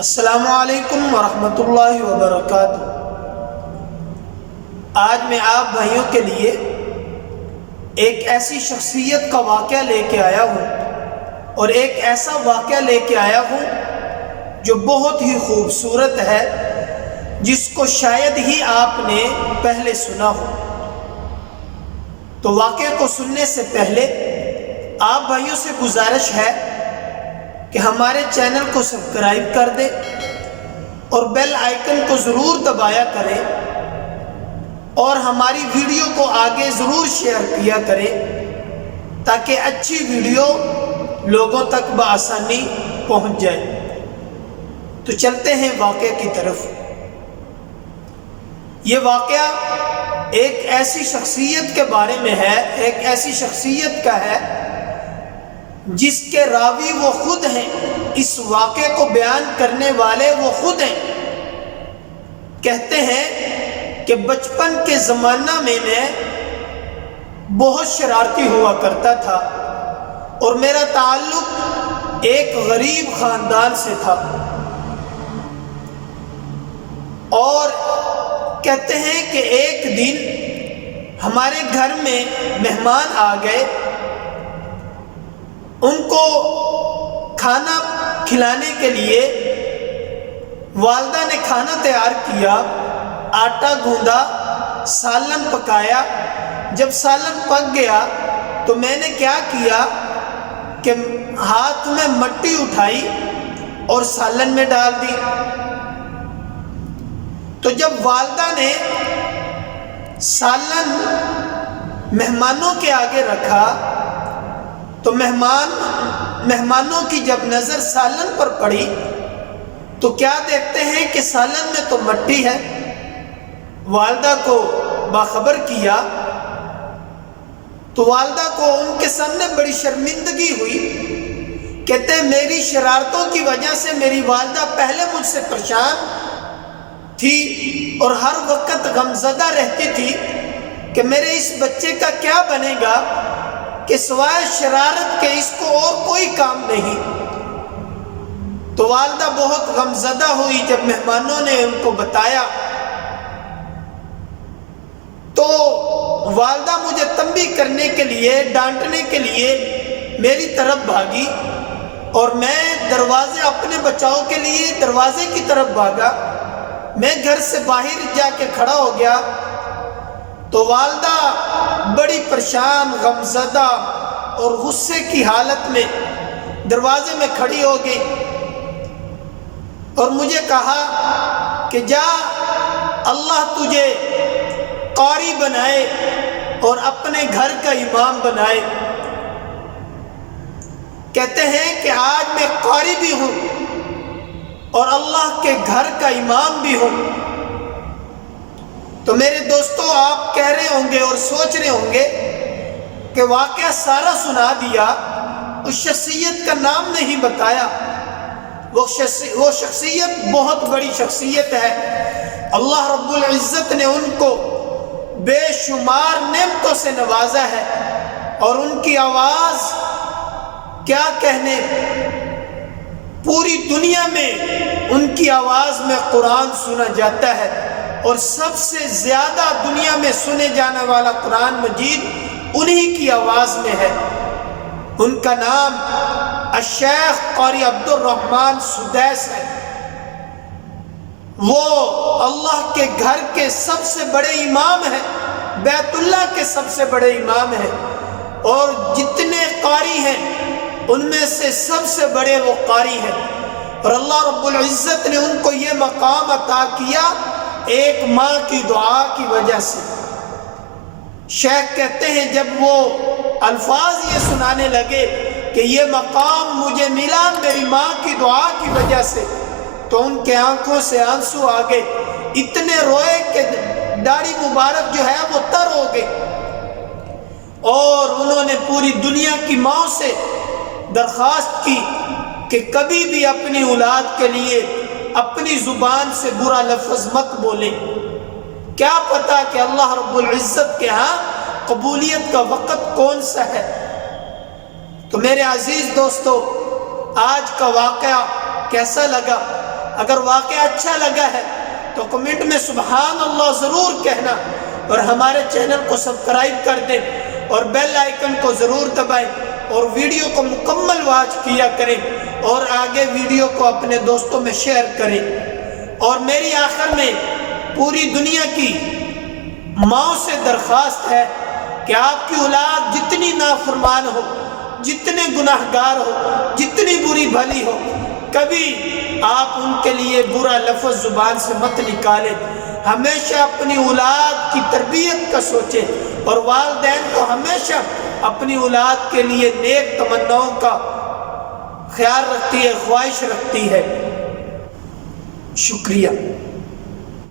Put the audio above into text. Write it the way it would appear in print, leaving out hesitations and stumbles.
السلام علیکم ورحمۃ اللہ وبرکاتہ۔ آج میں آپ بھائیوں کے لیے ایک ایسی شخصیت کا واقعہ لے کے آیا ہوں اور ایک ایسا واقعہ لے کے آیا ہوں جو بہت ہی خوبصورت ہے، جس کو شاید ہی آپ نے پہلے سنا ہو۔ تو واقعے کو سننے سے پہلے آپ بھائیوں سے گزارش ہے کہ ہمارے چینل کو سبسکرائب کر دیں اور بیل آئیکن کو ضرور دبایا کریں اور ہماری ویڈیو کو آگے ضرور شیئر کیا کریں تاکہ اچھی ویڈیو لوگوں تک بآسانی پہنچ جائے۔ تو چلتے ہیں واقعے کی طرف۔ یہ واقعہ ایک ایسی شخصیت کے بارے میں ہے، ایک ایسی شخصیت کا ہے جس کے راوی وہ خود ہیں، اس واقعے کو بیان کرنے والے وہ خود ہیں۔ کہتے ہیں کہ بچپن کے زمانہ میں بہت شرارتی ہوا کرتا تھا اور میرا تعلق ایک غریب خاندان سے تھا، اور کہتے ہیں کہ ایک دن ہمارے گھر میں مہمان آ گئے۔ ان کو کھانا کھلانے کے لیے والدہ نے کھانا تیار کیا، آٹا گوندھا، سالن پکایا۔ جب سالن پک گیا تو میں نے کیا کیا کہ ہاتھ میں مٹی اٹھائی اور سالن میں ڈال دی۔ تو جب والدہ نے سالن مہمانوں کے آگے رکھا تو مہمانوں کی جب نظر سالن پر پڑی تو کیا دیکھتے ہیں کہ سالن میں تو مٹی ہے۔ والدہ کو باخبر کیا تو والدہ کو ان کے سامنے بڑی شرمندگی ہوئی۔ کہتے ہیں میری شرارتوں کی وجہ سے میری والدہ پہلے مجھ سے پریشان تھی اور ہر وقت غمزدہ رہتی تھی کہ میرے اس بچے کا کیا بنے گا کہ سوائے شرارت کے اس کو اور کوئی کام نہیں۔ تو والدہ بہت غمزدہ ہوئی جب مہمانوں نے ان کو بتایا، تو والدہ مجھے تنبیہ کرنے کے لیے، ڈانٹنے کے لیے میری طرف بھاگی اور میں اپنے بچاؤ کے لیے دروازے کی طرف بھاگا۔ میں گھر سے باہر جا کے کھڑا ہو گیا تو والدہ بڑی پریشان، غمزدہ اور غصے کی حالت میں دروازے میں کھڑی ہو گئی اور مجھے کہا کہ جا، اللہ تجھے قاری بنائے اور اپنے گھر کا امام بنائے۔ کہتے ہیں کہ آج میں قاری بھی ہوں اور اللہ کے گھر کا امام بھی ہوں۔ تو میرے دوستو، آپ کہہ رہے ہوں گے اور سوچ رہے ہوں گے کہ واقعہ سارا سنا دیا، اس شخصیت کا نام نہیں بتایا۔ وہ شخصیت بہت بڑی شخصیت ہے۔ اللہ رب العزت نے ان کو بے شمار نعمتوں سے نوازا ہے، اور ان کی آواز کیا کہنے، پوری دنیا میں ان کی آواز میں قرآن سنا جاتا ہے، اور سب سے زیادہ دنیا میں سنے جانے والا قرآن مجید انہی کی آواز میں ہے۔ ان کا نام الشیخ قاری عبدالرحمن سدیس ہے۔ وہ اللہ کے گھر کے سب سے بڑے امام ہیں، بیت اللہ کے سب سے بڑے امام ہیں، اور جتنے قاری ہیں ان میں سے سب سے بڑے وہ قاری ہیں، اور اللہ رب العزت نے ان کو یہ مقام عطا کیا ایک ماں کی دعا کی وجہ سے۔ شیخ کہتے ہیں جب وہ الفاظ یہ سنانے لگے کہ یہ مقام مجھے ملا میری ماں کی دعا کی وجہ سے، تو ان کے آنکھوں سے آنسو آ گئے، اتنے روئے کہ داڑھی مبارک جو ہے وہ تر ہو گئی، اور انہوں نے پوری دنیا کی ماں سے درخواست کی کہ کبھی بھی اپنی اولاد کے لیے اپنی زبان سے برا لفظ مت بولیں، کیا پتا کہ اللہ رب العزت کے ہاں قبولیت کا وقت کون سا ہے۔ تو میرے عزیز دوستو، آج کا واقعہ کیسا لگا؟ اگر واقعہ اچھا لگا ہے تو کمنٹ میں سبحان اللہ ضرور کہنا، اور ہمارے چینل کو سبسکرائب کر دیں اور بیل آئیکن کو ضرور دبائیں، اور ویڈیو کو مکمل واچ کیا کریں، اور آگے ویڈیو کو اپنے دوستوں میں شیئر کریں۔ اور میری آخر میں پوری دنیا کی ماؤں سے درخواست ہے کہ آپ کی اولاد جتنی نافرمان ہو، جتنے گناہ گار ہو، جتنی بری بھلی ہو، کبھی آپ ان کے لیے برا لفظ زبان سے مت نکالیں۔ ہمیشہ اپنی اولاد کی تربیت کا سوچیں، اور والدین کو ہمیشہ اپنی اولاد کے لیے نیک تمناؤں کا خیال رکھتی ہے، خواہش رکھتی ہے۔ شکریہ۔